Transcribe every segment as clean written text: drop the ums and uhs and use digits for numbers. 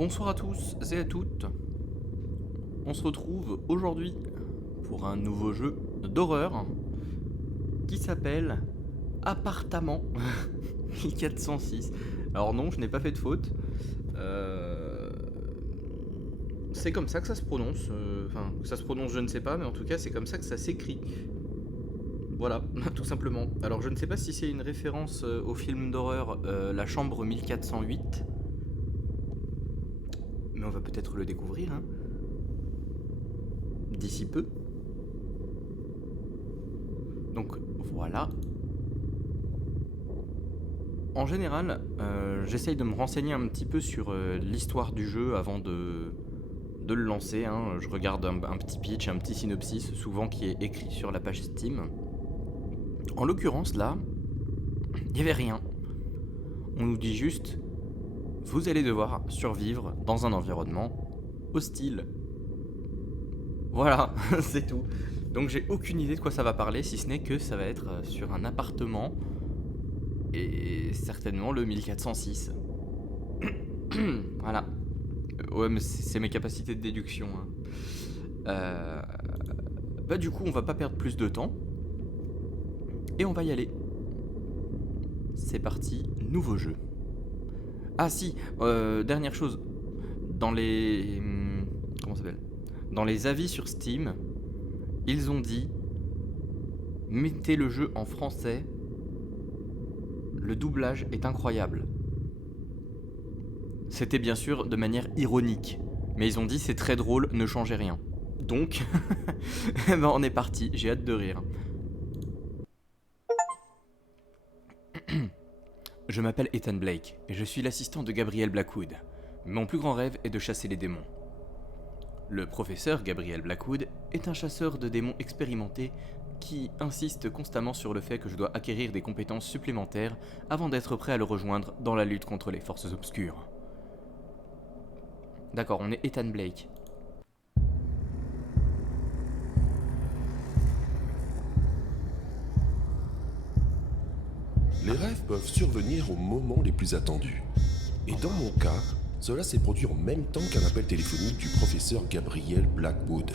Bonsoir à tous et à toutes. On se retrouve aujourd'hui pour un nouveau jeu d'horreur qui s'appelle Appartement 1406. Alors non, je n'ai pas fait de faute. C'est comme ça que ça se prononce. Enfin, que ça se prononce, je ne sais pas, mais en tout cas, c'est comme ça que ça s'écrit. Voilà, tout simplement. Alors, je ne sais pas si c'est une référence au film d'horreur La Chambre 1408, mais on va peut-être le découvrir, hein, d'ici peu. Donc voilà. En général, j'essaye de me renseigner un petit peu sur l'histoire du jeu avant de le lancer, hein. Je regarde un petit pitch, un petit synopsis, souvent qui est écrit sur la page Steam. En l'occurrence, là, il n'y avait rien. On nous dit juste, vous allez devoir survivre dans un environnement hostile. Voilà, c'est tout. Donc j'ai aucune idée de quoi ça va parler, si ce n'est que ça va être sur un appartement, et certainement le 1406. Voilà. Ouais, mais c'est mes capacités de déduction, hein. Bah du coup, on va pas perdre plus de temps. Et on va y aller. C'est parti, nouveau jeu. Ah si, dernière chose. Dans les... comment ça s'appelle ? Dans les avis sur Steam, ils ont dit... Mettez le jeu en français. Le doublage est incroyable. C'était bien sûr de manière ironique. Mais ils ont dit c'est très drôle, ne changez rien. Donc, ben on est parti, j'ai hâte de rire. Je m'appelle Ethan Blake et je suis l'assistant de Gabriel Blackwood. Mon plus grand rêve est de chasser les démons. Le professeur Gabriel Blackwood est un chasseur de démons expérimenté qui insiste constamment sur le fait que je dois acquérir des compétences supplémentaires avant d'être prêt à le rejoindre dans la lutte contre les forces obscures. D'accord, on est Ethan Blake. Les rêves peuvent survenir aux moments les plus attendus. Et dans mon cas, cela s'est produit en même temps qu'un appel téléphonique du professeur Gabriel Blackwood.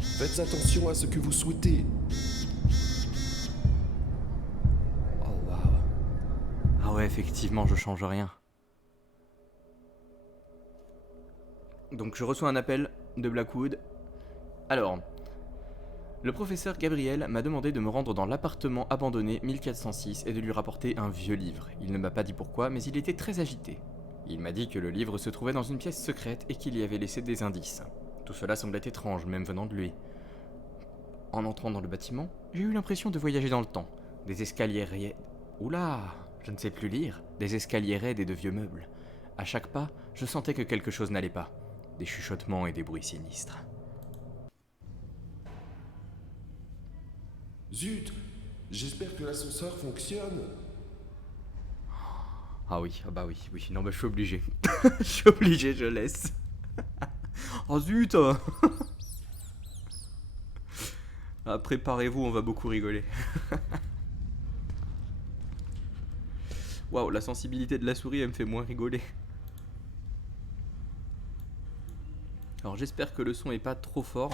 Faites attention à ce que vous souhaitez. Oh waouh. Ah ouais, effectivement, je change rien. Donc je reçois un appel de Blackwood. Alors, le professeur Gabriel m'a demandé de me rendre dans l'appartement abandonné 1406 et de lui rapporter un vieux livre. Il ne m'a pas dit pourquoi, mais il était très agité. Il m'a dit que le livre se trouvait dans une pièce secrète et qu'il y avait laissé des indices. Tout cela semblait étrange, même venant de lui. En entrant dans le bâtiment, j'ai eu l'impression de voyager dans le temps. Des escaliers raides... Oula, je ne sais plus lire. Des escaliers raides et de vieux meubles. À chaque pas, je sentais que quelque chose n'allait pas. Des chuchotements et des bruits sinistres. Zut! J'espère que l'ascenseur fonctionne. Ah oui, ah bah oui, non bah je suis obligé. Je suis obligé, je laisse. Oh zut. Ah, préparez-vous, on va beaucoup rigoler. Waouh, la sensibilité de la souris, elle me fait moins rigoler. Alors j'espère que le son est pas trop fort.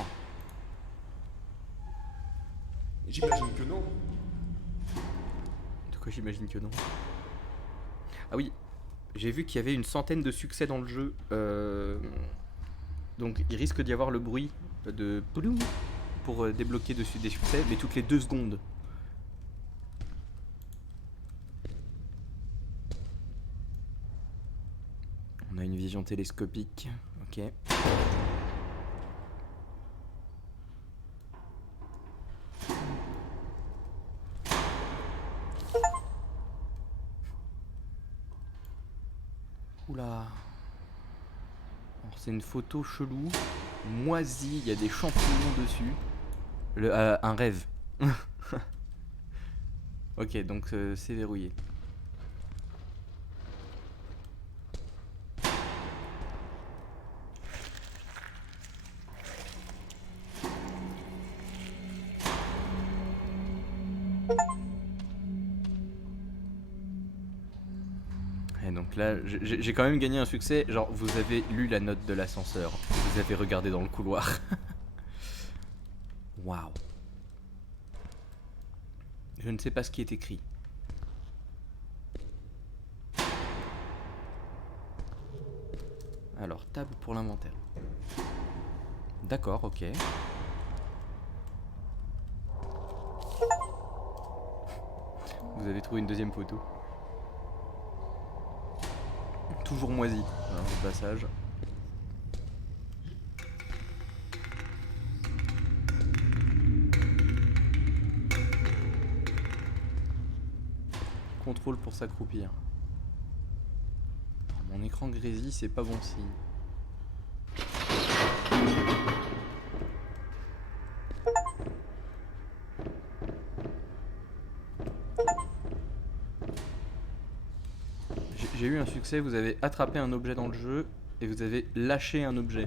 J'imagine que non. De quoi j'imagine que non. Ah oui, j'ai vu qu'il y avait une centaine de succès dans le jeu. Donc il risque d'y avoir le bruit de pouloum pour débloquer dessus des succès, mais toutes les 2 secondes. On a une vision télescopique, ok. Oula. Alors c'est une photo chelou, moisie, il y a des champignons dessus. Un rêve. Ok, donc c'est verrouillé. Et donc Donc là, j'ai quand même gagné un succès. Genre, vous avez lu la note de l'ascenseur. Vous avez regardé dans le couloir. Waouh. Je ne sais pas ce qui est écrit. Alors, table pour l'inventaire. D'accord, ok. Vous avez trouvé une deuxième photo. Toujours moisi, hein, au passage. Contrôle pour s'accroupir. Mon écran grésille, c'est pas bon signe. J'ai eu un succès, vous avez attrapé un objet dans le jeu et vous avez lâché un objet.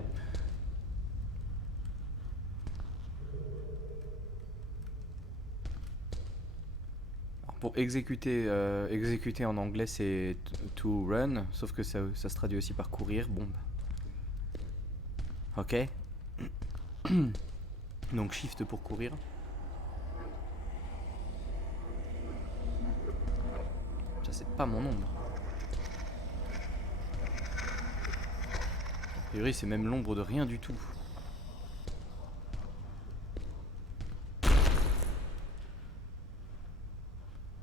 Alors pour exécuter, exécuter en anglais c'est to run, sauf que ça se traduit aussi par courir. Bon. Ok. Donc shift pour courir. Ça c'est pas mon ombre. A priori c'est même l'ombre de rien du tout.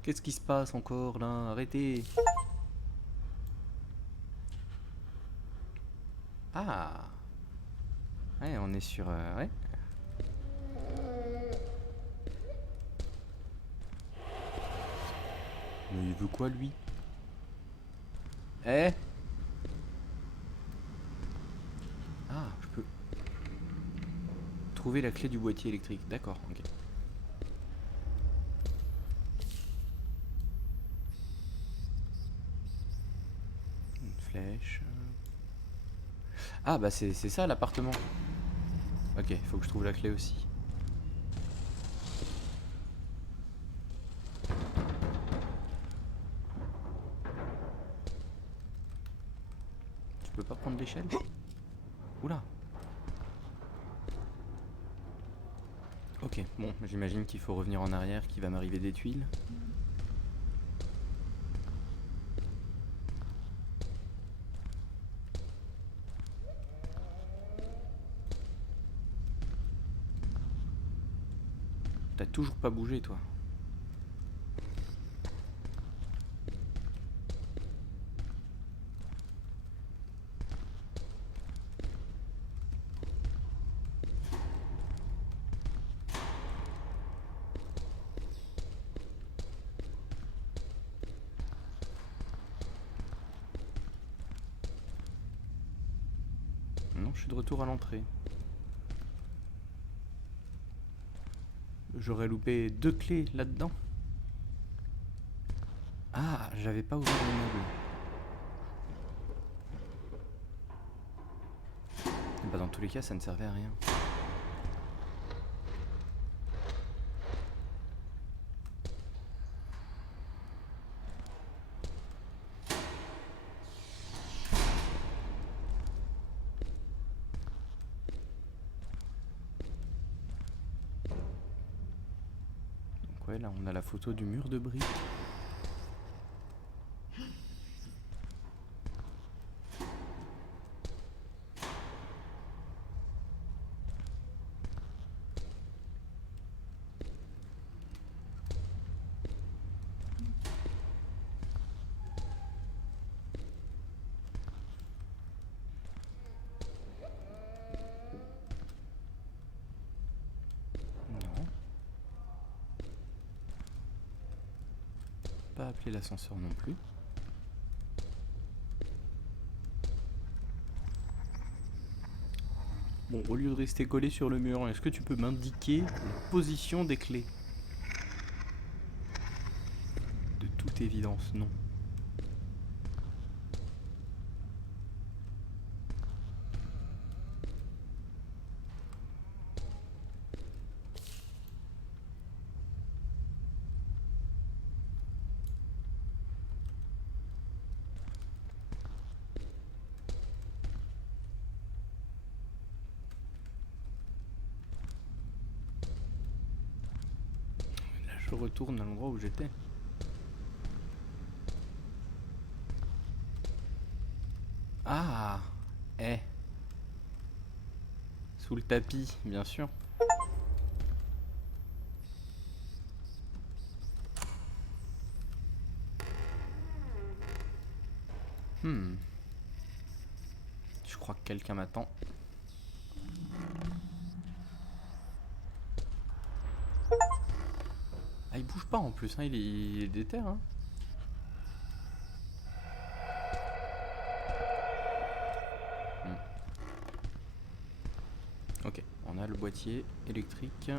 Qu'est-ce qui se passe encore là? Arrêtez. Ah. Ouais, on est sur... ouais. Mais il veut quoi lui? Eh? Ah, je peux... trouver la clé du boîtier électrique. D'accord, ok. Une flèche... Ah bah c'est ça l'appartement. Ok, il faut que je trouve la clé aussi. Tu peux pas prendre l'échelle? Oula. Ok, bon, j'imagine qu'il faut revenir en arrière, qu'il va m'arriver des tuiles. T'as toujours pas bougé toi. Non, je suis de retour à l'entrée. J'aurais loupé 2 clés là-dedans. Ah, j'avais pas ouvert le meuble. Bah dans tous les cas, ça ne servait à rien. Donc ouais, là on a la photo du mur de briques. Non. Pas appeler l'ascenseur non plus. Bon, au lieu de rester collé sur le mur, est-ce que tu peux m'indiquer la position des clés? De toute évidence, non. Je retourne à l'endroit où j'étais. Ah, eh. Sous le tapis, bien sûr. Je crois que quelqu'un m'attend. Ah, il bouge pas en plus, hein. Il est déter, hein. Ok, on a le boîtier électrique.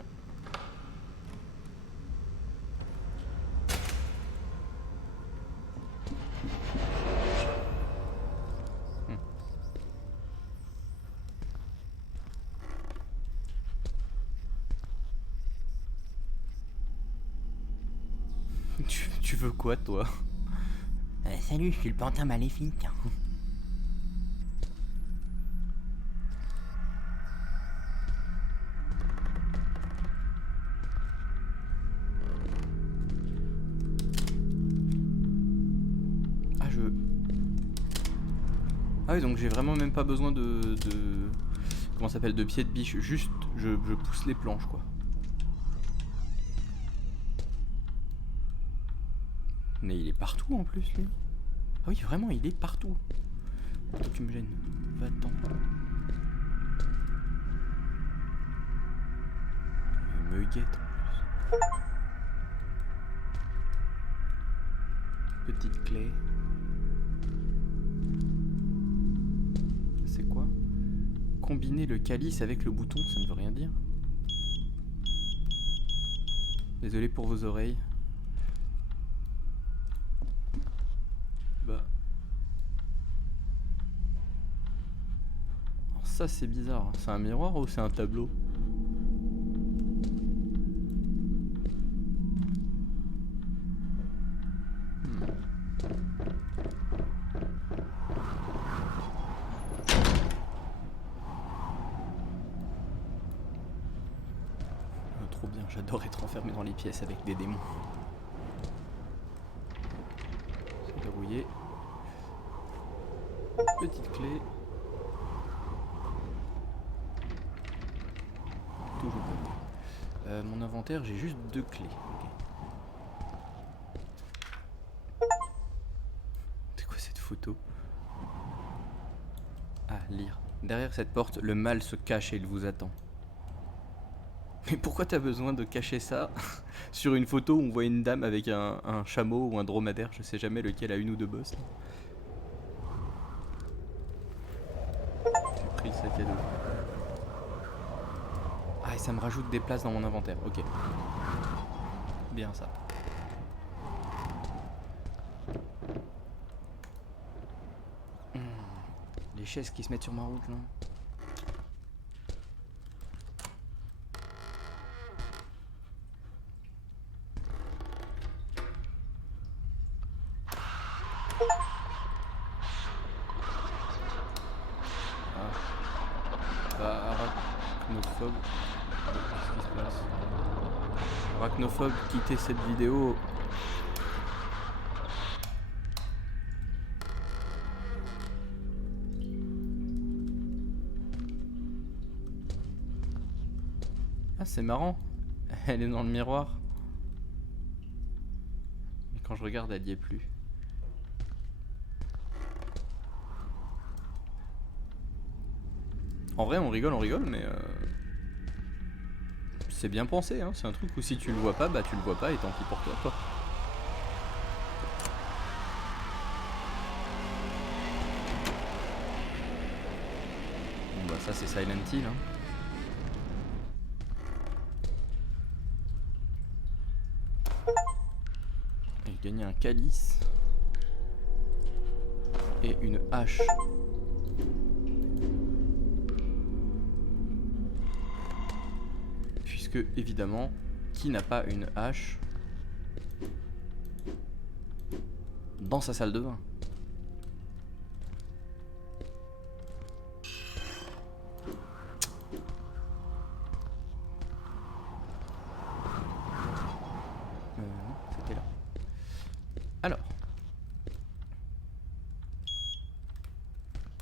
Tu veux quoi, toi? Salut, je suis le pantin maléfique. Ah, Ah oui, donc j'ai vraiment même pas besoin de... Comment ça s'appelle? De pied de biche. Juste, je pousse les planches, quoi. Mais il est partout, en plus, lui. Ah oui, vraiment, il est partout. Toi, tu me gênes. Va-t'en. Il me guette, en plus. Petite clé. C'est quoi? Combiner le calice avec le bouton, ça ne veut rien dire. Désolé pour vos oreilles. Bah. Alors ça c'est bizarre. C'est un miroir ou c'est un tableau? Trop bien, j'adore être enfermé dans les pièces avec des démons. C'est verrouillé. Petite clé. Toujours pas. Mon inventaire, j'ai juste 2 clés. Okay. C'est quoi cette photo? Ah, lire. Derrière cette porte, le mal se cache et il vous attend. Mais pourquoi t'as besoin de cacher ça sur une photo où on voit une dame avec un chameau ou un dromadaire? Je sais jamais lequel a une ou deux bosses. J'ai pris le sac à dos. Ah, et ça me rajoute des places dans mon inventaire. Ok. Bien ça. Les chaises qui se mettent sur ma route là. Arachnophobe. Qu'est-ce qui se passe? Arachnophobe, quittez cette vidéo. Ah, c'est marrant. Elle est dans le miroir. Mais quand je regarde, elle y est plus. En vrai, on rigole, mais c'est bien pensé, hein. C'est un truc où si tu le vois pas, bah tu le vois pas et tant pis pour toi, quoi. Bon bah ça c'est Silent Hill, hein. J'ai gagné un calice et une hache. Puisque évidemment, qui n'a pas une hache dans sa salle de bain? Alors.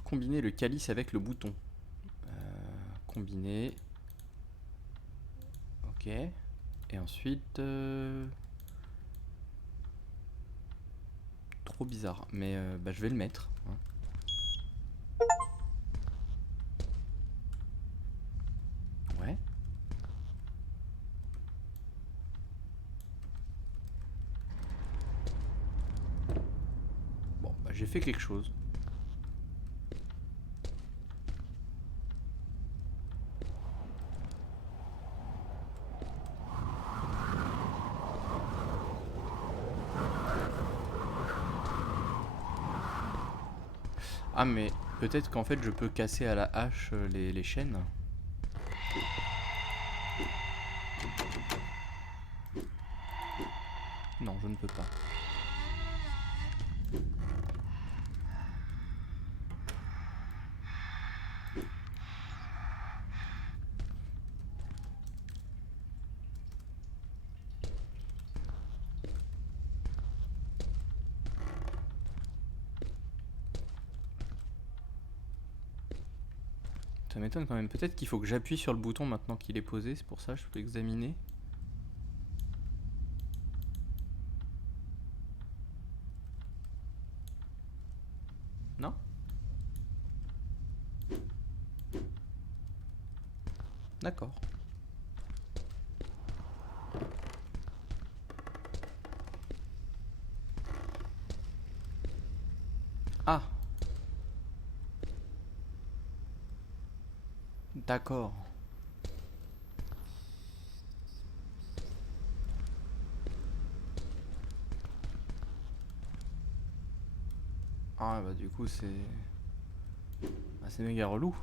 Combiner le calice avec le bouton. Combiner. Ok. Et ensuite... Trop bizarre. Mais bah, je vais le mettre. Hein. Ouais. Bon, bah, j'ai fait quelque chose. Ah mais peut-être qu'en fait je peux casser à la hache les chaînes. Non, je ne peux pas. Ça m'étonne quand même. Peut-être qu'il faut que j'appuie sur le bouton maintenant qu'il est posé. C'est pour ça que je peux examiner. Non ? D'accord. Ah. D'accord. Ah bah du coup c'est... Ah, c'est méga relou.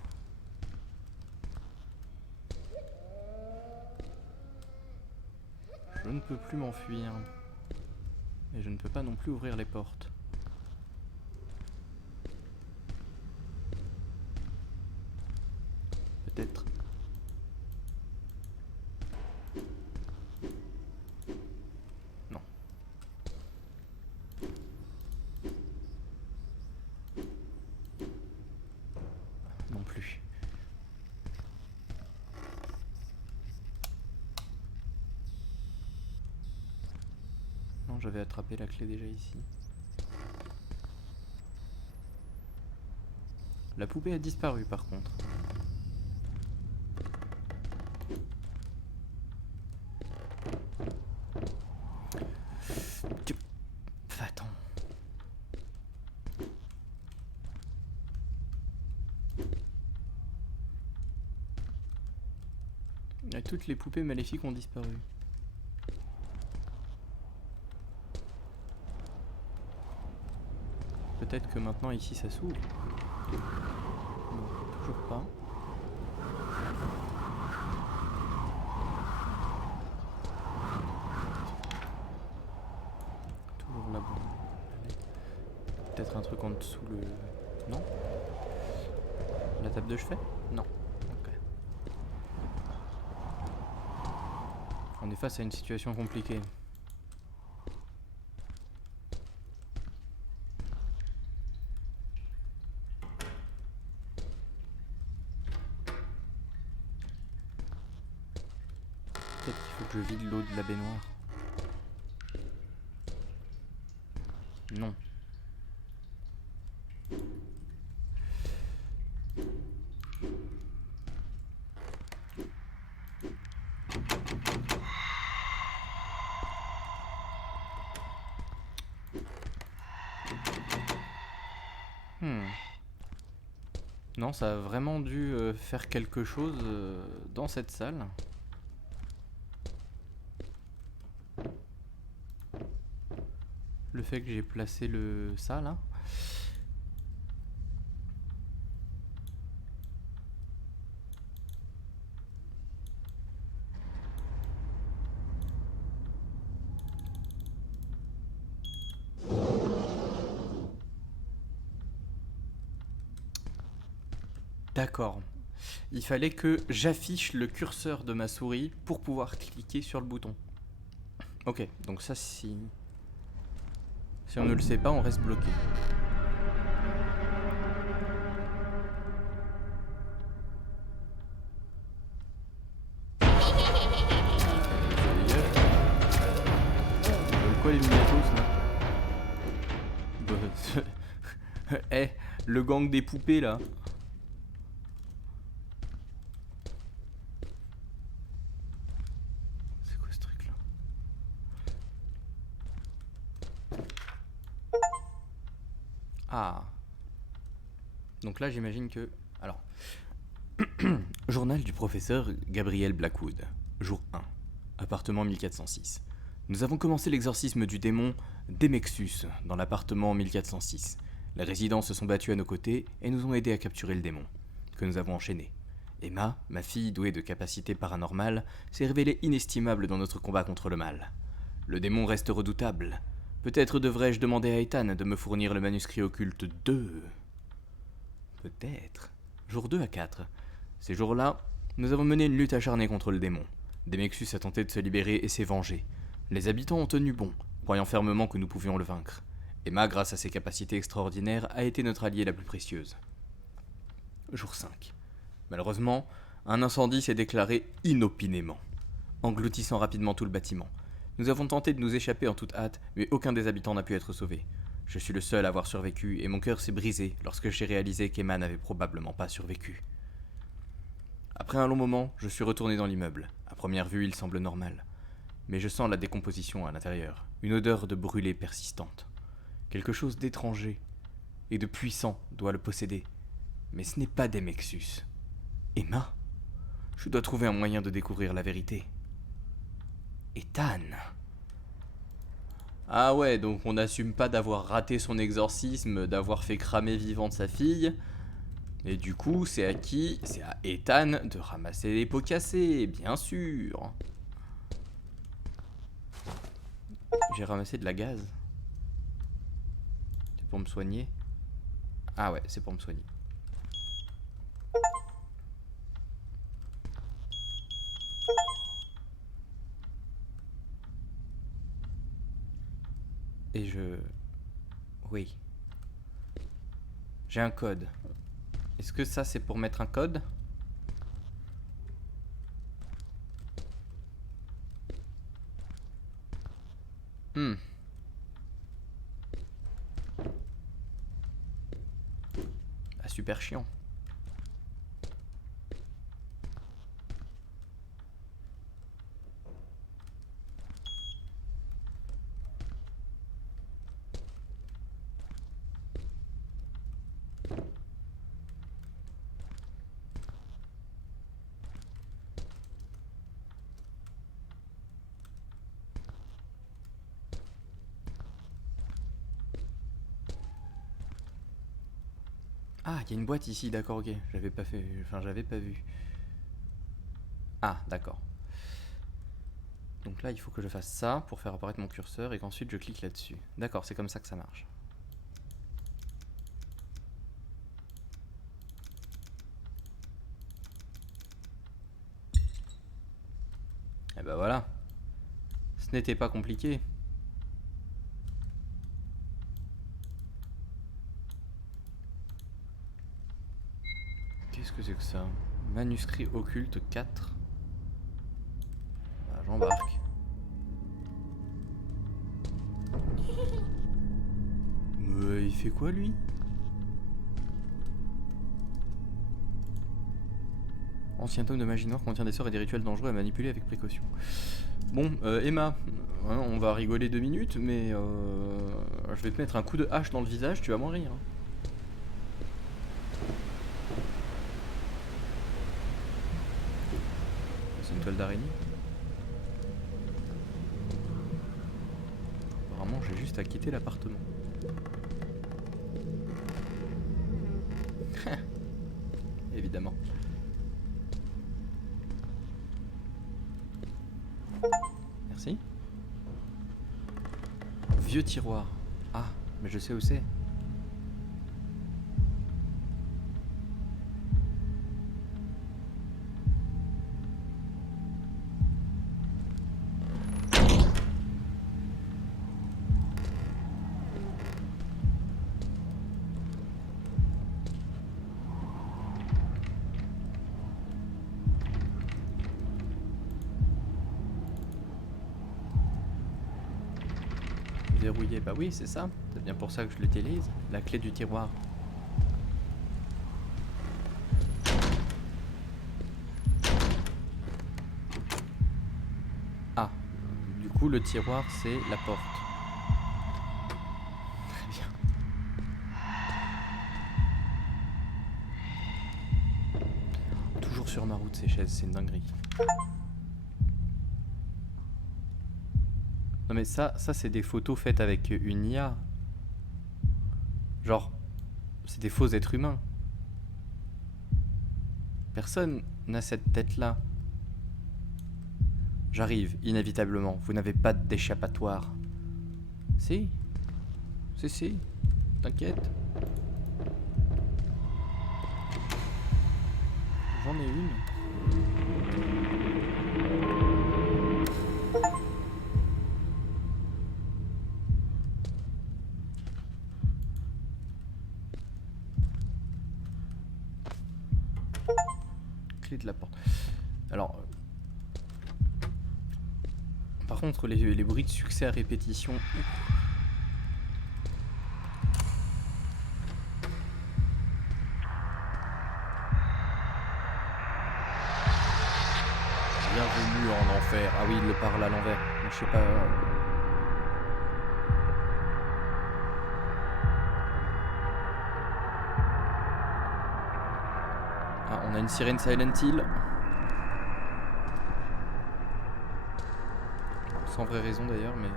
Je ne peux plus m'enfuir. Et je ne peux pas non plus ouvrir les portes. Peut-être. Non. Non plus. Non, j'avais attrapé la clé déjà ici. La poupée a disparu par contre. Attends. Et toutes les poupées maléfiques ont disparu. Peut-être que maintenant ici ça s'ouvre. Non, toujours pas. Toujours là-bas. Peut-être un truc en dessous le... Non ? La table de chevet ? Non. Ok. On est face à une situation compliquée. Peut-être qu'il faut que je vide l'eau de la baignoire. Non. Non, ça a vraiment dû faire quelque chose dans cette salle. Le fait que j'ai placé le ça là. D'accord. Il fallait que j'affiche le curseur de ma souris pour pouvoir cliquer sur le bouton. Ok, donc ça si... Si on ne le sait pas, on reste bloqué. Quoi les miniatos là? Eh, le gang des poupées là. C'est quoi ce truc là? Ah. Donc là j'imagine que... Alors. Journal du professeur Gabriel Blackwood. Jour 1. Appartement 1406. Nous avons commencé l'exorcisme du démon Demexus dans l'appartement 1406. Les résidents se sont battus à nos côtés et nous ont aidés à capturer le démon, que nous avons enchaîné. Emma, ma fille douée de capacités paranormales, s'est révélée inestimable dans notre combat contre le mal. Le démon reste redoutable. Peut-être devrais-je demander à Ethan de me fournir le manuscrit occulte 2. Peut-être. Jour 2 à 4. Ces jours-là, nous avons mené une lutte acharnée contre le démon. Demexus a tenté de se libérer et s'est vengé. Les habitants ont tenu bon, croyant fermement que nous pouvions le vaincre. Emma, grâce à ses capacités extraordinaires, a été notre alliée la plus précieuse. Jour 5. Malheureusement, un incendie s'est déclaré inopinément, engloutissant rapidement tout le bâtiment. Nous avons tenté de nous échapper en toute hâte, mais aucun des habitants n'a pu être sauvé. Je suis le seul à avoir survécu et mon cœur s'est brisé lorsque j'ai réalisé qu'Emma n'avait probablement pas survécu. Après un long moment, je suis retourné dans l'immeuble. À première vue, il semble normal. Mais je sens la décomposition à l'intérieur, une odeur de brûlé persistante. Quelque chose d'étranger et de puissant doit le posséder. Mais ce n'est pas Demexus. Emma, je dois trouver un moyen de découvrir la vérité. Ethan. Ah ouais, donc on n'assume pas d'avoir raté son exorcisme, d'avoir fait cramer vivante sa fille. Et du coup, c'est à qui? C'est à Ethan de ramasser les pots cassés, bien sûr. J'ai ramassé de la gaz. C'est pour me soigner? Ah ouais, c'est pour me soigner. Et je... Oui. J'ai un code. Est-ce que ça c'est pour mettre un code? Ah, super chiant. Ah, il y a une boîte ici, d'accord, ok. J'avais pas fait... Enfin, j'avais pas vu. Ah, d'accord. Donc là, il faut que je fasse ça pour faire apparaître mon curseur et qu'ensuite je clique là-dessus. D'accord, c'est comme ça que ça marche. Et ben voilà. Ce n'était pas compliqué. Qu'est-ce que c'est que ça? Manuscrit occulte 4. Bah, j'embarque. Mais il fait quoi lui? Ancien tome de magie noire contient des sorts et des rituels dangereux à manipuler avec précaution. Bon, Emma, hein, on va rigoler 2 minutes, mais je vais te mettre un coup de hache dans le visage, tu vas m'en rire. C'est une toile d'araignée. Apparemment, j'ai juste à quitter l'appartement. Évidemment. Merci. Vieux tiroir. Ah, mais je sais où c'est. Verrouillé, bah oui, c'est ça. C'est bien pour ça que je l'utilise. La clé du tiroir. Ah, du coup, le tiroir, c'est la porte. Très bien. Toujours sur ma route, ces chaises, c'est une dinguerie. Non mais ça c'est des photos faites avec une IA. Genre, c'est des faux êtres humains. Personne n'a cette tête-là. J'arrive, inévitablement. Vous n'avez pas d'échappatoire. Si. Si. T'inquiète. J'en ai une. Clé de la porte. Alors... Par contre, les bruits de succès à répétition... Bienvenue en enfer. Ah oui, il le parle à l'envers. Je sais pas... Ah, on a une sirène Silent Hill. Sans vraie raison d'ailleurs, mais...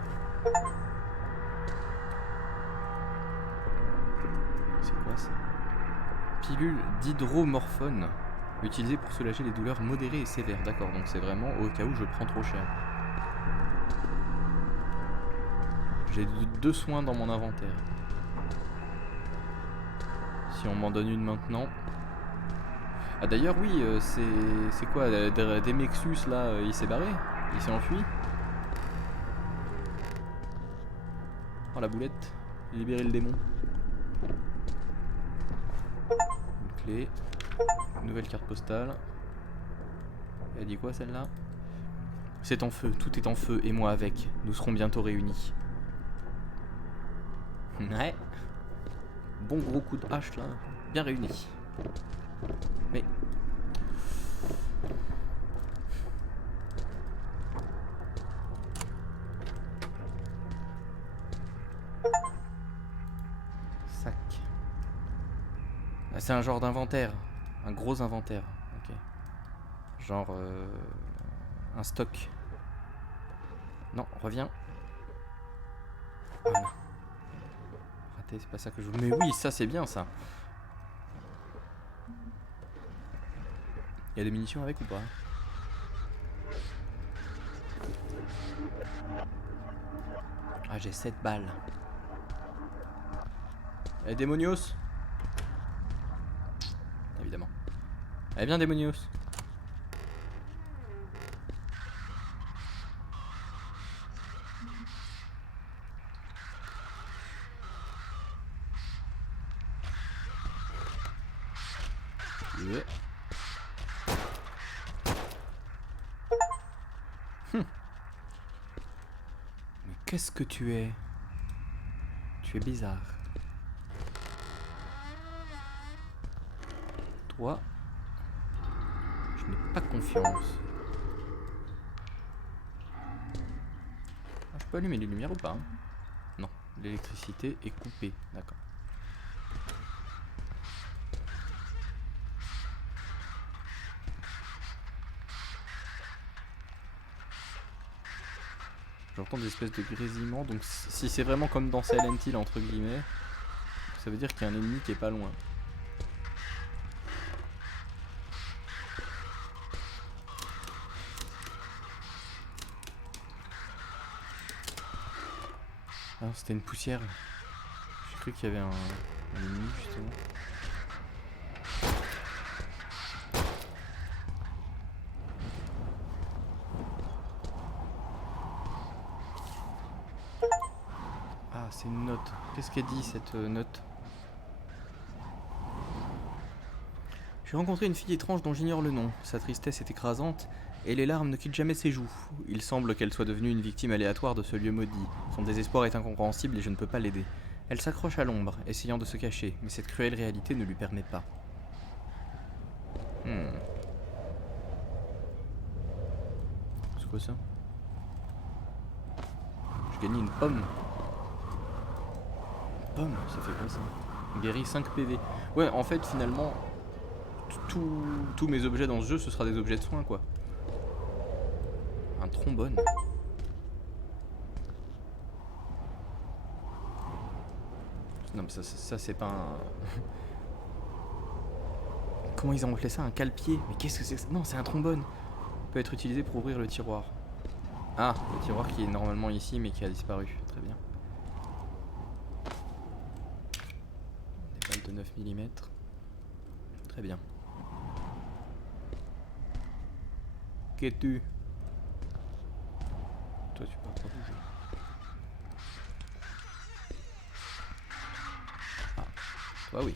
C'est quoi ça? Pilule d'hydromorphone, utilisée pour soulager les douleurs modérées et sévères. D'accord, donc c'est vraiment au cas où je prends trop cher. J'ai 2 soins dans mon inventaire. Si on m'en donne une maintenant... Ah d'ailleurs oui, c'est quoi, Demexus là, il s'est barré? Il s'est enfui? Oh la boulette, libérer le démon. Une clé, une nouvelle carte postale. Elle dit quoi celle-là? C'est en feu, tout est en feu et moi avec. Nous serons bientôt réunis. Ouais. Bon gros coup de hache là, bien réuni. Mais... Sac. Ah, c'est un genre d'inventaire. Un gros inventaire. Ok. Genre... un stock. Non, reviens. Voilà. Raté, c'est pas ça que je veux. Mais oui, ça c'est bien ça. Il y a des munitions avec ou pas? Ah, j'ai 7 balles. Eh, Démonios? Évidemment. Eh bien, Démonios. Yeah. Mais qu'est-ce que tu es? Tu es bizarre. Toi, je n'ai pas confiance. Ah, je peux allumer les lumières ou pas hein? Non, l'électricité est coupée. D'accord. J'entends des espèces de grésillements, donc si c'est vraiment comme dans Silent Hill entre guillemets, ça veut dire qu'il y a un ennemi qui est pas loin. Ah, c'était une poussière. J'ai cru qu'il y avait un ennemi justement. Ah, c'est une note. Qu'est-ce qu'elle dit cette note? Je J'ai rencontré une fille étrange dont j'ignore le nom. Sa tristesse est écrasante et les larmes ne quittent jamais ses joues. Il semble qu'elle soit devenue une victime aléatoire de ce lieu maudit. Son désespoir est incompréhensible et je ne peux pas l'aider. Elle s'accroche à l'ombre, essayant de se cacher, mais cette cruelle réalité ne lui permet pas. C'est quoi ça? Je gagne une pomme. Une pomme, ça fait quoi ça? Guérit 5 PV. Ouais, en fait, finalement, tous mes objets dans ce jeu, ce sera des objets de soins, quoi. Un trombone. Non, mais ça c'est pas un... Comment ils ont appelé ça? Un cale-pied? Mais qu'est-ce que c'est que ça? Non, c'est un trombone. Peut être utilisé pour ouvrir le tiroir. Ah, le tiroir qui est normalement ici, mais qui a disparu. Très bien. Des balles de 9 mm. Très bien. Qu'es-tu? Toi, tu peux pas bouger. Ah, toi oui.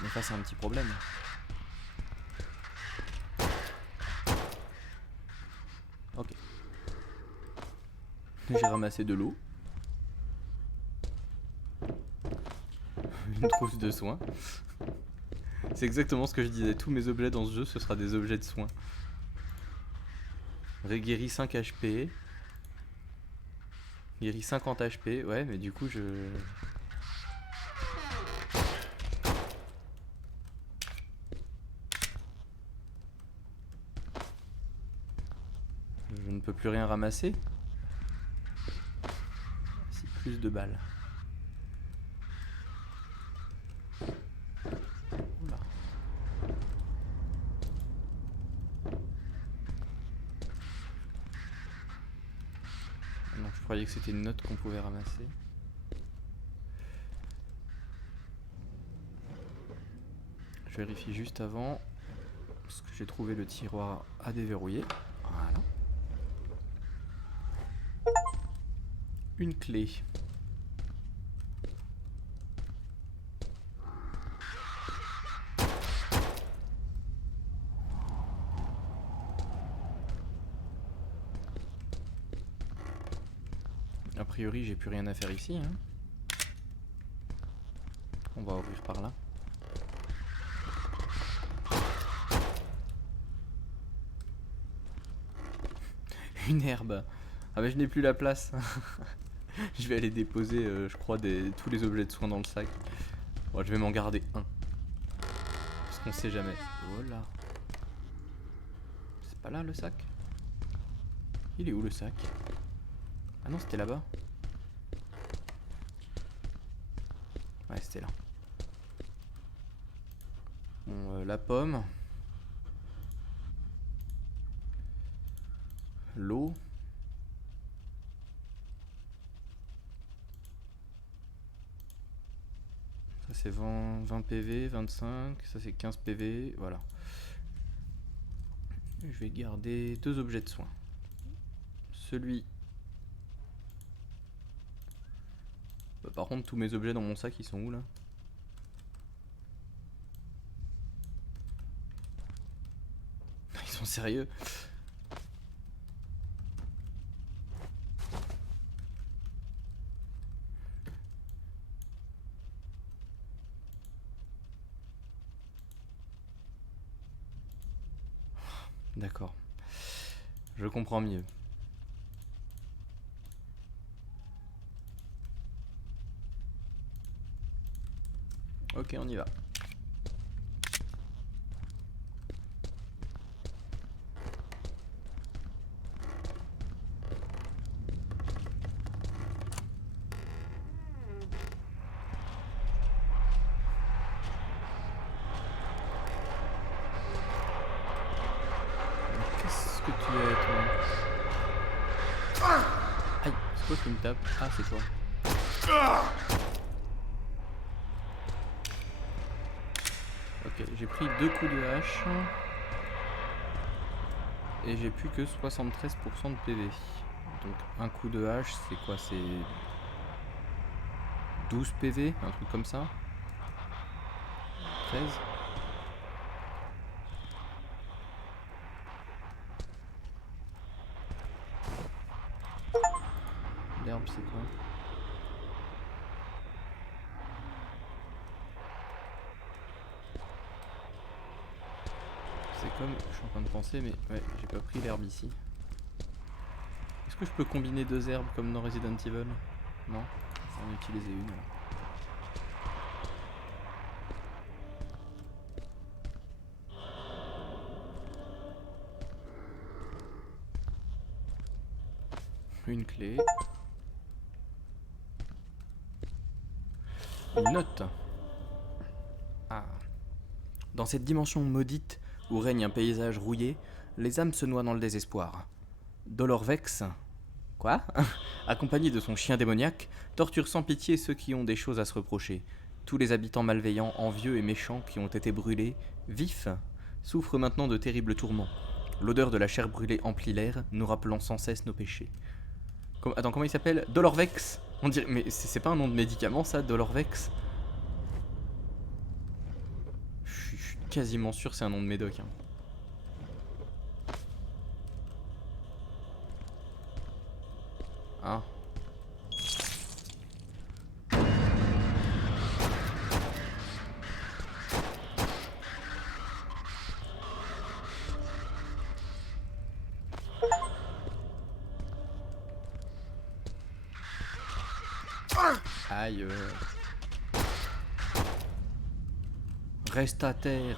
On est face à un petit problème. Ok. J'ai ramassé de l'eau. Une trousse de soins. C'est exactement ce que je disais. Tous mes objets dans ce jeu, ce sera des objets de soins. Guérit 5 HP. Guérit 50 HP. Ouais, mais du coup, je ne peux plus rien ramasser. C'est plus de balles. Oula. Non, je croyais que c'était une note qu'on pouvait ramasser. Je vérifie juste avant. Parce que j'ai trouvé le tiroir à déverrouiller. Voilà. Une clé. A priori, j'ai plus rien à faire ici, hein. On va ouvrir par là. Une herbe. Ah mais je n'ai plus la place. Je vais aller déposer, je crois, tous les objets de soins dans le sac. Bon, je vais m'en garder un. Parce qu'on sait jamais. Oh là. C'est pas là le sac? Il est où le sac? Ah non, c'était là-bas. Ouais, c'était là. Bon, la pomme. L'eau. Ça c'est 20 PV, 25, ça c'est 15 PV, voilà. Je vais garder 2 objets de soins. Celui... Bah, par contre tous mes objets dans mon sac ils sont où là? Ils sont sérieux? D'accord. Je comprends mieux. Ok, on y va. Qu'est-ce que tu es, toi? Aïe, c'est quoi qui me tape? Ah, c'est toi. Ok, j'ai pris 2 coups de hache. Et j'ai plus que 73% de PV. Donc un coup de hache, c'est quoi? C'est 12 PV, un truc comme ça? 13? L'herbe, c'est quoi? C'est comme... Je suis en train de penser, mais ouais, j'ai pas pris l'herbe ici. Est-ce que je peux combiner 2 herbes comme dans Resident Evil? Non? On va en utiliser une alors. Une clé. Une note. Ah. Dans cette dimension maudite où règne un paysage rouillé, les âmes se noient dans le désespoir. Dolorvex, quoi? Accompagné de son chien démoniaque, torture sans pitié ceux qui ont des choses à se reprocher. Tous les habitants malveillants, envieux et méchants qui ont été brûlés, vifs, souffrent maintenant de terribles tourments. L'odeur de la chair brûlée emplit l'air, nous rappelant sans cesse nos péchés. Attends, comment il s'appelle? Dolorvex? On dirait... Mais c'est pas un nom de médicament ça, Dolorvex? Je suis quasiment sûr que c'est un nom de médoc. Hein. Ah. Aïe. Reste à terre.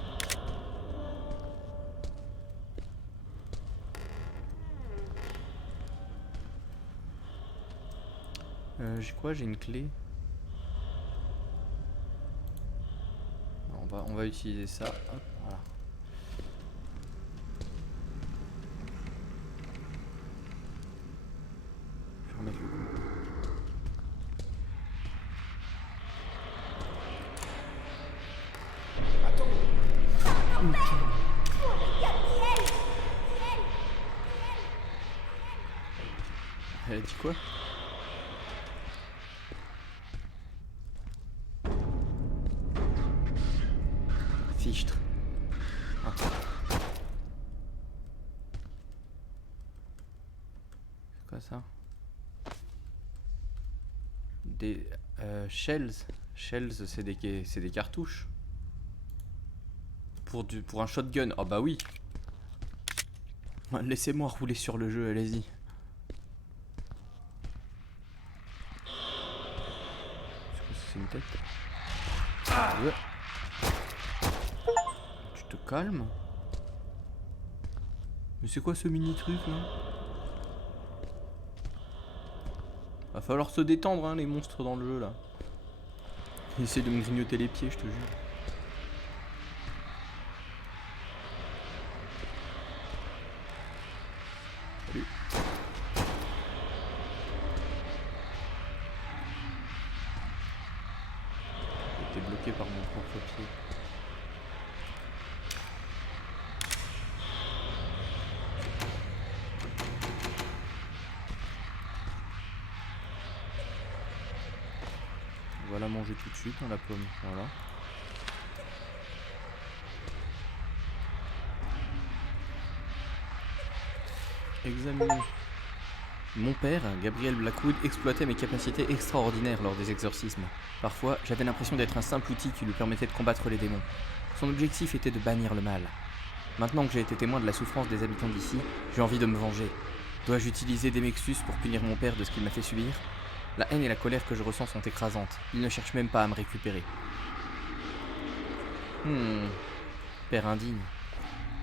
J'ai quoi? J'ai une clé. On va utiliser ça. Hop, voilà. Je vais remettre le coup. Elle a dit quoi? Fichtre. Ah. C'est quoi ça? Des shells. Shells, c'est des cartouches. Pour un shotgun. Oh bah oui. Laissez-moi rouler sur le jeu, allez-y. C'est une tête. Ouais. Tu te calmes? Mais c'est quoi ce mini truc là? Va falloir se détendre hein, les monstres dans le jeu là. Ils essaient de me grignoter les pieds, je te jure. Salut. J'étais bloqué par mon propre pied. On va la manger tout de suite, hein, la pomme. Voilà. Examinons. Mon père, Gabriel Blackwood, exploitait mes capacités extraordinaires lors des exorcismes. Parfois, j'avais l'impression d'être un simple outil qui lui permettait de combattre les démons. Son objectif était de bannir le mal. Maintenant que j'ai été témoin de la souffrance des habitants d'ici, j'ai envie de me venger. Dois-je utiliser des Mexus pour punir mon père de ce qu'il m'a fait subir? La haine et la colère que je ressens sont écrasantes. Il ne cherche même pas à me récupérer. Père indigne.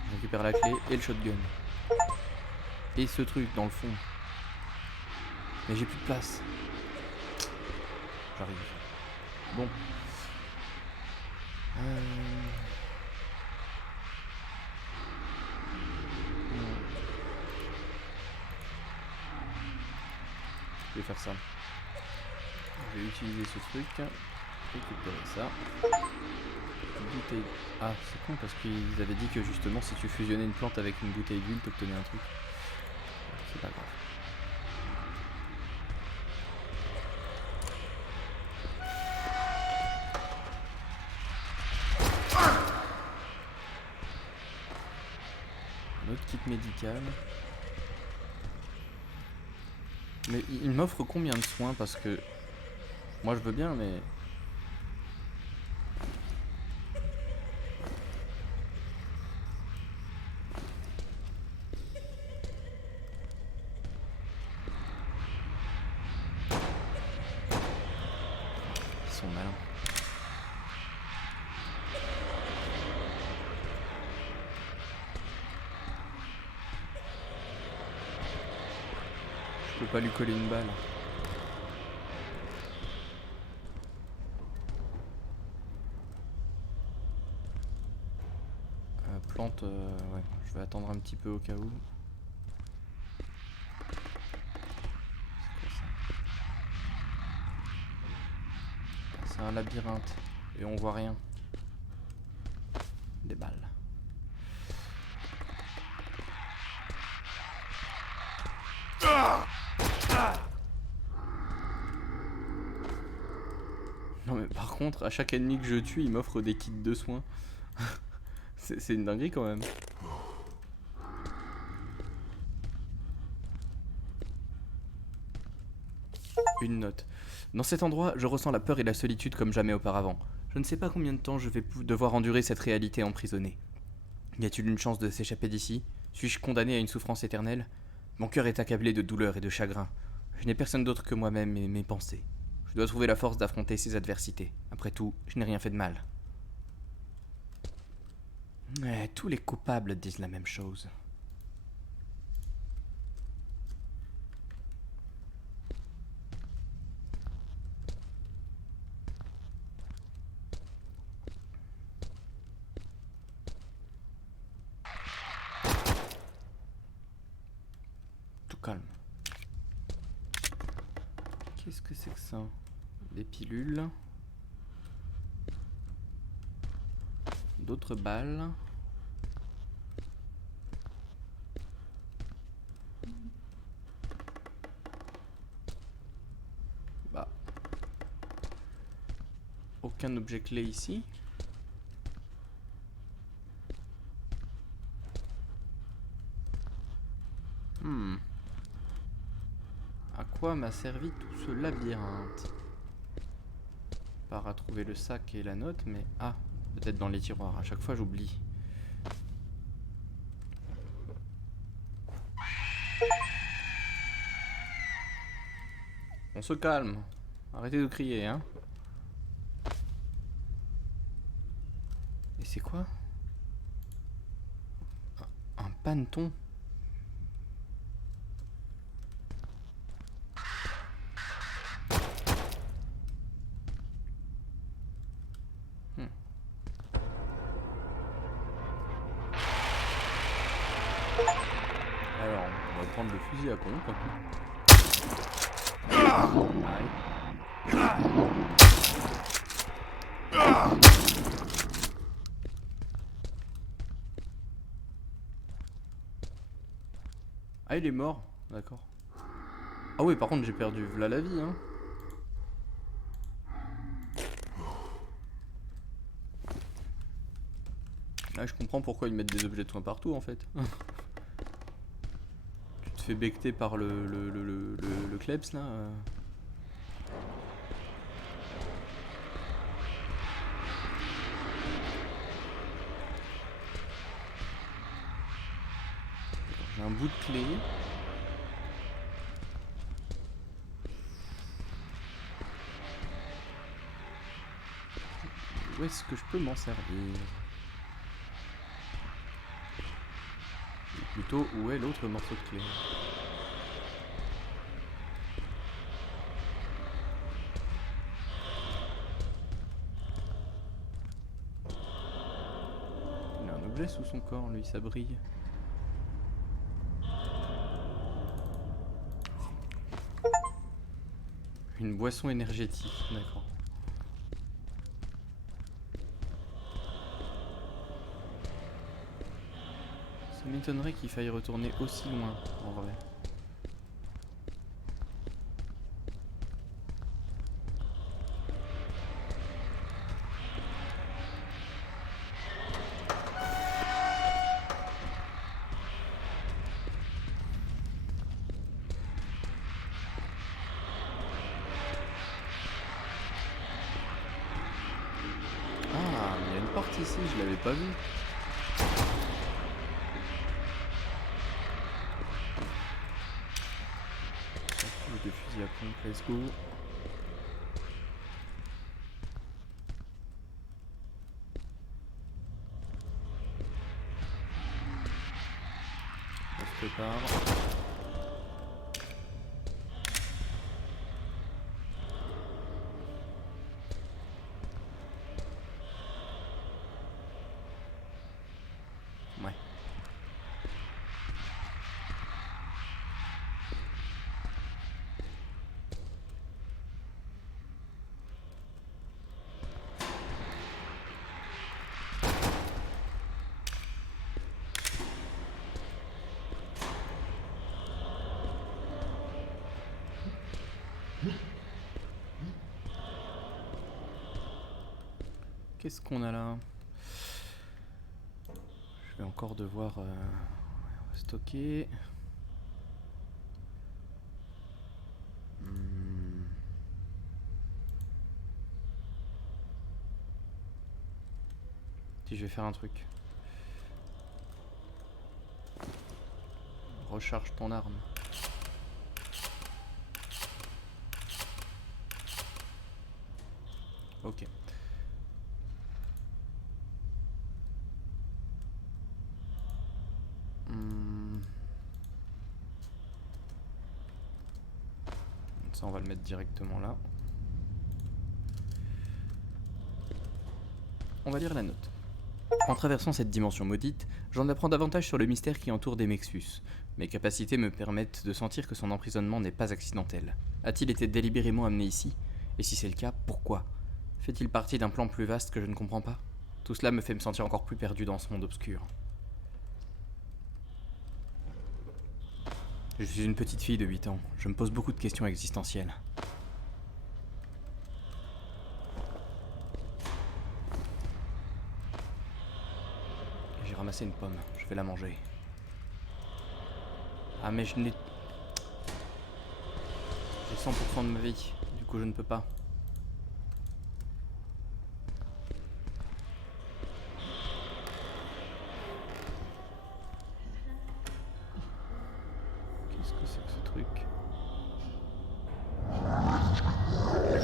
Je récupère la clé et le shotgun. Et ce truc dans le fond. Mais j'ai plus de place. J'arrive. Bon. Je vais faire ça. Je vais utiliser ce truc. Récupérer ça. Bouteille. Ah, c'est con parce qu'ils avaient dit que justement si tu fusionnais une plante avec une bouteille d'huile, t'obtenais un truc. C'est pas grave. autre kit médical. Mais il m'offre combien de soins? Parce que moi je veux bien, mais... Ils sont malins. Je peux pas lui coller une balle. Plante, ouais, je vais attendre un petit peu au cas où. C'est quoi ça? C'est un labyrinthe et on voit rien. Des balles. Non mais par contre, à chaque ennemi que je tue, il m'offre des kits de soins. C'est une dinguerie quand même. Une note. Dans cet endroit, je ressens la peur et la solitude comme jamais auparavant. Je ne sais pas combien de temps je vais devoir endurer cette réalité emprisonnée. Y a-t-il une chance de s'échapper d'ici? Suis-je condamné à une souffrance éternelle? Mon cœur est accablé de douleur et de chagrin. Je n'ai personne d'autre que moi-même et mes pensées. Je dois trouver la force d'affronter ces adversités. Après tout, je n'ai rien fait de mal. Tous les coupables disent la même chose. Tout calme. Qu'est-ce que c'est que ça? Des pilules. D'autres balles. Bah. Aucun objet clé ici. À quoi m'a servi tout ce labyrinthe? Pas à trouver le sac et la note, mais... Ah, peut-être dans les tiroirs. À chaque fois, j'oublie. On se calme. Arrêtez de crier, hein. Et c'est quoi? Un paneton. Alors, on va prendre le fusil à pompe. Ah, il est mort, d'accord. Ah oui, par contre, j'ai perdu v'là la vie, hein. Là, je comprends pourquoi ils mettent des objets de soins partout, en fait. Tu te fais becter par le klebs, là. J'ai un bout de clé. Où est-ce que je peux m'en servir? Ou plutôt, où est l'autre morceau de clé? Il a un objet sous son corps, lui, ça brille. Une boisson énergétique, d'accord. Ça m'étonnerait qu'il faille retourner aussi loin, en vrai. ici, je l'avais pas vu. De fusil à pompe, let's go. On se prépare. Ouais. Qu'est-ce qu'on a là? Je vais encore devoir stocker. Si je vais faire un truc. Recharge ton arme. Ok. Ça, on va le mettre directement là. On va lire la note. En traversant cette dimension maudite, j'en apprends davantage sur le mystère qui entoure Demexus. Mes capacités me permettent de sentir que son emprisonnement n'est pas accidentel. A-t-il été délibérément amené ici? Et si c'est le cas, pourquoi? Fait-il partie d'un plan plus vaste que je ne comprends pas? Tout cela me fait me sentir encore plus perdu dans ce monde obscur. Je suis une petite fille de 8 ans. Je me pose beaucoup de questions existentielles. J'ai ramassé une pomme. Je vais la manger. Ah mais je n'ai... J'ai 100% de ma vie. Du coup je ne peux pas. Qu'est-ce que c'est que ce truc?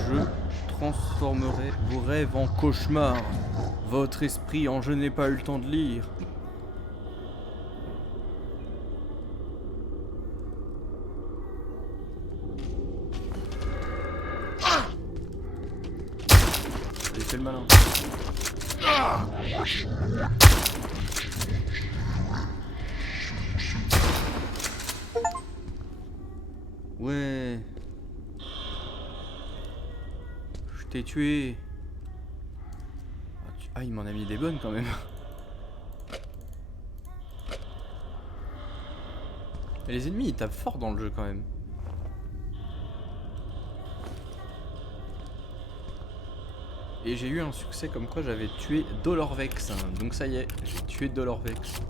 Je transformerai vos rêves en cauchemars. Votre esprit en je n'ai pas eu le temps de lire. J'ai fait le malin. Ouais. Je t'ai tué. Ah, il m'en a mis des bonnes quand même. Et les ennemis ils tapent fort dans le jeu quand même. Et j'ai eu un succès comme quoi j'avais tué Dolorvex. Donc ça y est, j'ai tué Dolorvex.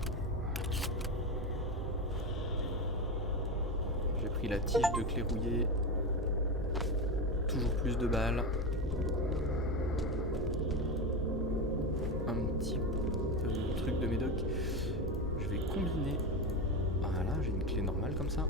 J'ai pris la tige de clé rouillée. Toujours plus de balles. Un petit truc de médoc. Je vais combiner. Voilà, j'ai une clé normale comme ça.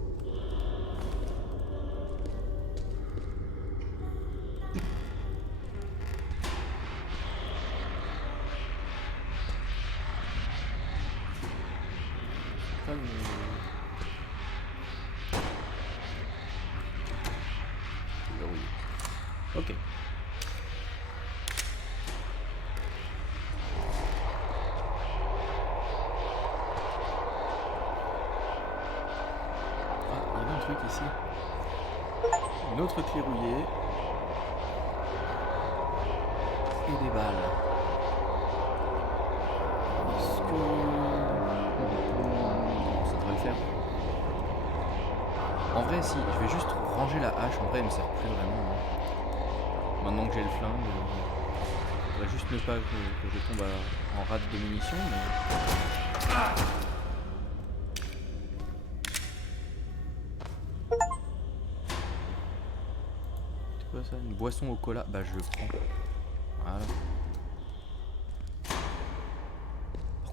Ok. Ah, il y avait un truc ici. Une autre clé rouillée. Et des balles. Est-ce que... ça devrait le faire. En vrai, si, je vais juste ranger la hache. En vrai, elle me sert plus vraiment. Hein. Maintenant que j'ai le flingue, il faudrait juste ne pas que je tombe en rate de munitions. Mais... C'est quoi ça? Une boisson au cola? Bah, je le prends. Voilà.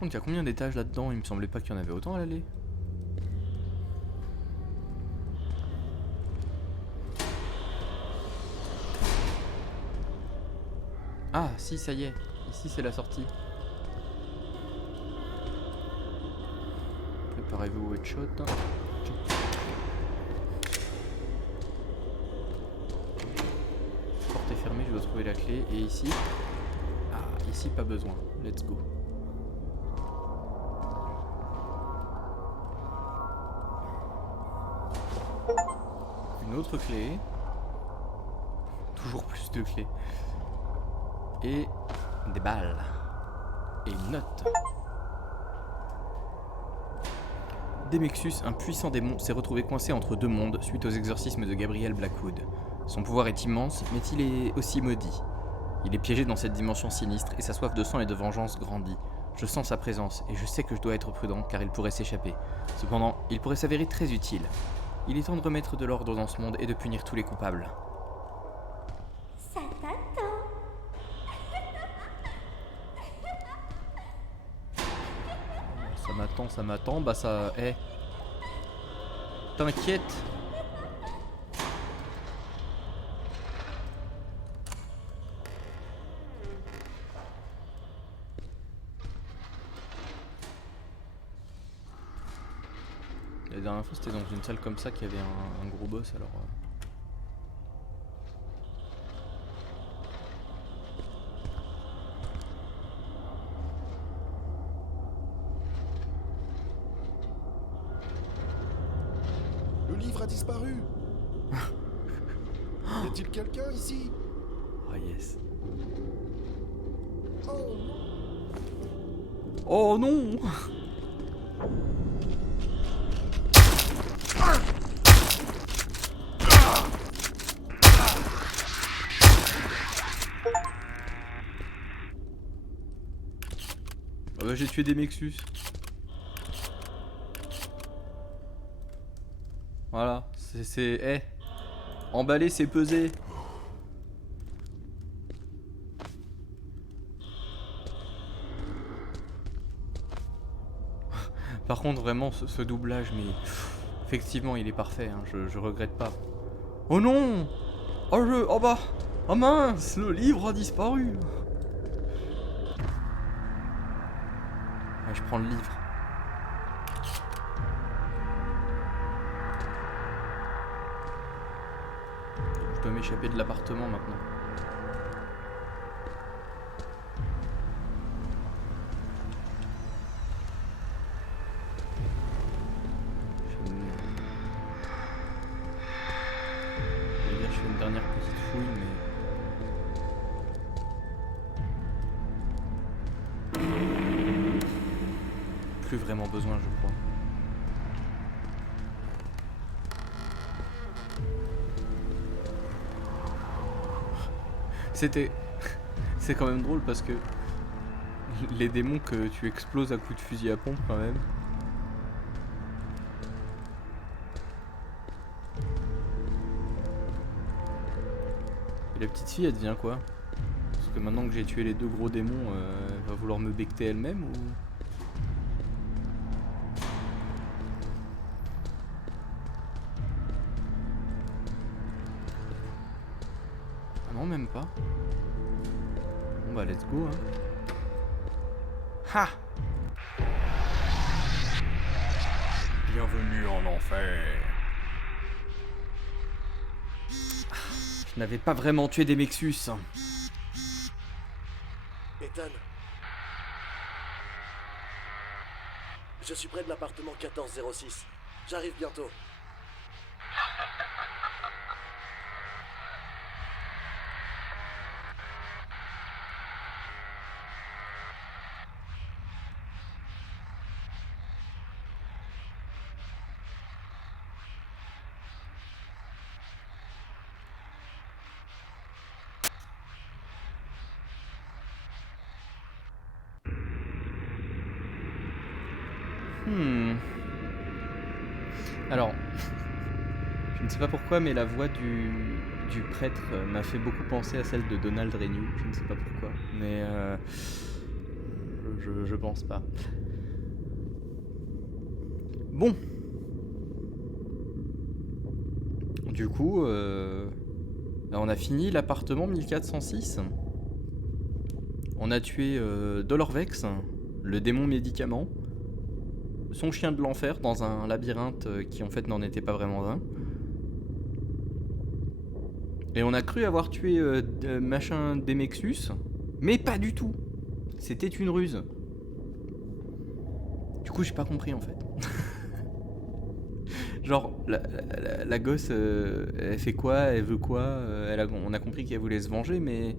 contre, il y a combien d'étages là-dedans? Il me semblait pas qu'il y en avait autant à l'aller. Ah, si, ça y est. Ici, c'est la sortie. Préparez-vous au headshot. Porte est fermée, je dois trouver la clé. Et ici? Ah, ici, pas besoin. Let's go. Une autre clé. Toujours plus de clés. Et des balles. Et une note. Demexus, un puissant démon, s'est retrouvé coincé entre deux mondes suite aux exorcismes de Gabriel Blackwood. Son pouvoir est immense, mais il est aussi maudit. Il est piégé dans cette dimension sinistre et sa soif de sang et de vengeance grandit. Je sens sa présence et je sais que je dois être prudent car il pourrait s'échapper. Cependant, il pourrait s'avérer très utile. Il est temps de remettre de l'ordre dans ce monde et de punir tous les coupables. Ça t'attend. Ça m'attend, bah ça... Eh. T'inquiète. La dernière fois c'était dans une salle comme ça qu'il y avait un gros boss alors... Le livre a disparu. Y a-t-il quelqu'un ici? Oh yes. Oh non. Oh non. Ah bah j'ai tué des Mexus. Voilà, c'est... Eh. Emballer c'est peser. Par contre vraiment ce doublage, mais... Effectivement il est parfait, hein, je regrette pas. Oh non. Oh bah. Oh mince, le livre a disparu. Ouais, je prends le livre. Je dois m'échapper de l'appartement maintenant. Je fais une dernière petite fouille, mais... Plus vraiment besoin, je crois. C'est quand même drôle parce que les démons que tu exploses à coups de fusil à pompe quand même. Et la petite fille elle devient quoi? Parce que maintenant que j'ai tué les deux gros démons, elle va vouloir me becter elle-même ou... Ah non même pas. Bon bah let's go hein. Ha! Bienvenue en enfer. Je n'avais pas vraiment tué des Mexus. Ethan. Je suis près de l'appartement 1406. J'arrive bientôt. Alors, je ne sais pas pourquoi, mais la voix du prêtre m'a fait beaucoup penser à celle de Donald Renew. Je ne sais pas pourquoi, mais je pense pas. Bon. Du coup, on a fini l'appartement 1406. On a tué Dolorvex, le démon médicament, son chien de l'enfer dans un labyrinthe qui en fait n'en était pas vraiment un. Et on a cru avoir tué machin Demexus, mais pas du tout. C'était une ruse. Du coup, j'ai pas compris en fait. Genre, la gosse, elle fait quoi? Elle veut quoi? On a compris qu'elle voulait se venger, mais...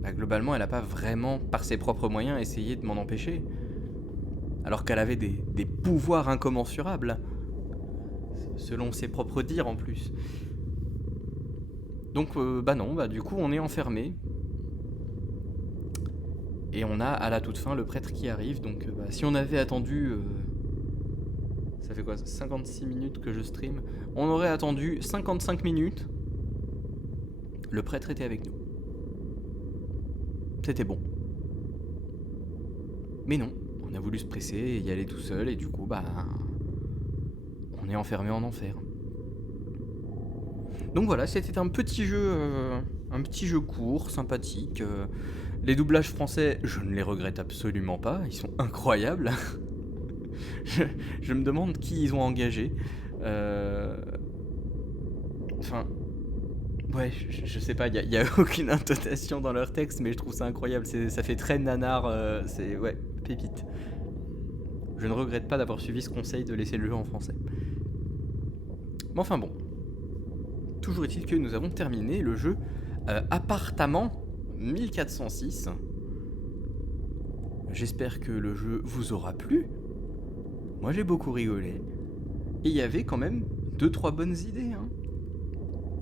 Bah, globalement, elle a pas vraiment, par ses propres moyens, essayé de m'en empêcher. Alors qu'elle avait des pouvoirs incommensurables. Selon ses propres dires, en plus. Donc, bah non, bah du coup, on est enfermé. Et on a à la toute fin le prêtre qui arrive, donc bah, si on avait attendu... ça fait quoi, 56 minutes que je stream. On aurait attendu 55 minutes. Le prêtre était avec nous. C'était bon. Mais non, on a voulu se presser et y aller tout seul, et du coup, bah... on est enfermé en enfer. Donc voilà, c'était un petit jeu court, sympathique. Les doublages français, je ne les regrette absolument pas, ils sont incroyables. je me demande qui ils ont engagé. Enfin, ouais, je sais pas, il y a aucune intonation dans leur texte, mais je trouve ça incroyable. Ça fait très nanar, c'est ouais, pépite. Je ne regrette pas d'avoir suivi ce conseil de laisser le jeu en français. Mais enfin bon. Toujours est-il que nous avons terminé le jeu Appartement 1406. J'espère que le jeu vous aura plu. Moi j'ai beaucoup rigolé. Et il y avait quand même 2-3 bonnes idées. Hein.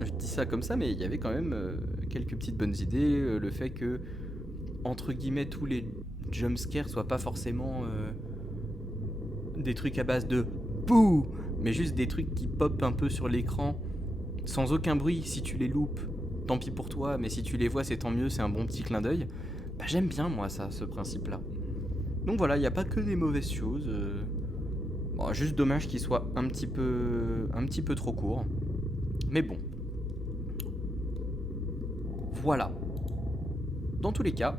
Je dis ça comme ça, mais il y avait quand même quelques petites bonnes idées. Le fait que, entre guillemets, tous les jumpscares soient pas forcément des trucs à base de bouh, mais juste des trucs qui popent un peu sur l'écran sans aucun bruit. Si tu les loupes, tant pis pour toi, mais si tu les vois, c'est tant mieux, c'est un bon petit clin d'œil. Bah, j'aime bien, moi, ça, ce principe-là. Donc voilà, il n'y a pas que des mauvaises choses. Bon, juste dommage qu'il soit un petit peu trop court. Mais bon. Voilà. Dans tous les cas,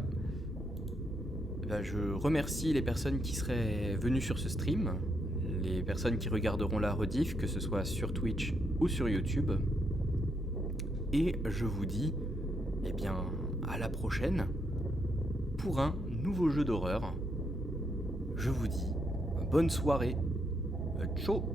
bah, je remercie les personnes qui seraient venues sur ce stream, les personnes qui regarderont la rediff, que ce soit sur Twitch ou sur YouTube. Et je vous dis, eh bien, à la prochaine pour un nouveau jeu d'horreur. Je vous dis bonne soirée. Ciao.